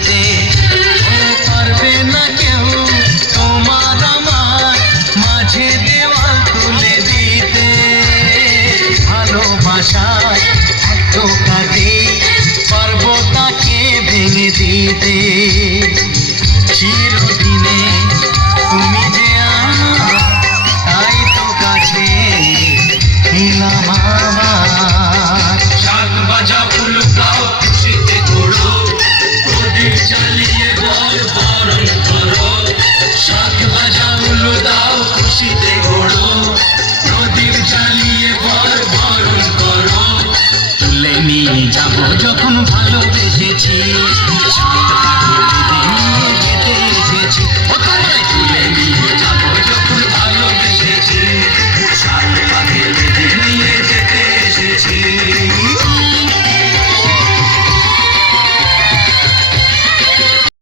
নিতে। ও পারবে না কেউ তোমার আমার মাঝে দেওয়াল তুলে দিতে। ভালোবাসায় এত কাটে পারবো তাকে ভেঙে দিতে। চিরদিনে তুমি যে আমার, তাই তো কাছে এলাম।